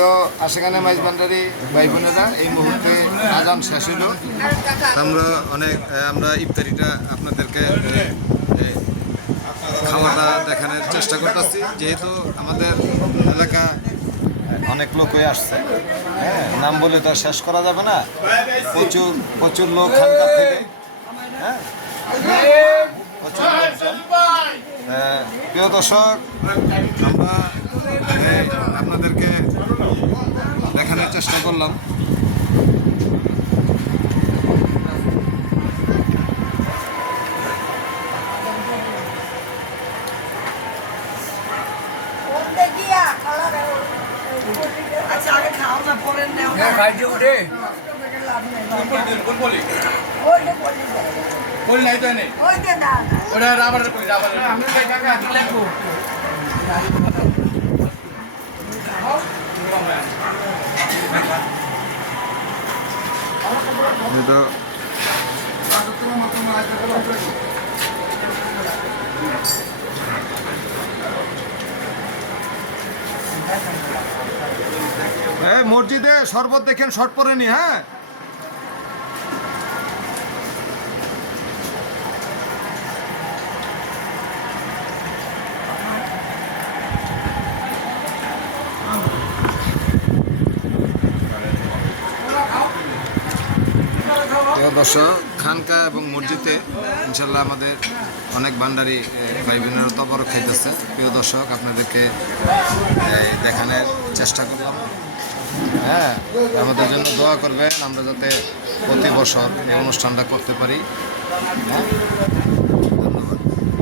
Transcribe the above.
প্রিয় আশেখানে মাইজ ভান্ডারী ভাই বোনেরা, এই মুহূর্তে আজান শেষ হলো। আমরা ইফতারিটা আপনাদেরকে খাওয়াটা দেখানোর চেষ্টা করতেছি, যেহেতু আমাদের এলাকা অনেক লোক হয়ে আসছে। হ্যাঁ, নাম বলে তো আর শেষ করা যাবে না, প্রচুর প্রচুর লোক খানকার থেকে। হ্যাঁ, প্রচুর লোকজন। প্রিয় দর্শক, আমরা আপনাদেরকে দেখানোর চেষ্টা করলাম। আচ্ছা, আগে খাও না, পরে নেও। বলি নাই তো নেই ওটা রাবার আমি লাগবো মসজিদে শরবত দেখেন, শর্ট পরে নি। হ্যাঁ, দর্শক, খানকা এবং মসজিদে ইনশাল্লাহ আমাদের অনেক ভান্ডারি ভাই বোনেরা তবরক খাইতেছে। প্রিয় দর্শক, আপনাদেরকে দেখানোর চেষ্টা করলাম। হ্যাঁ, আমাদের জন্য দোয়া করবেন, আমরা যাতে প্রতি বছর এই অনুষ্ঠানটা করতে পারি। হ্যাঁ।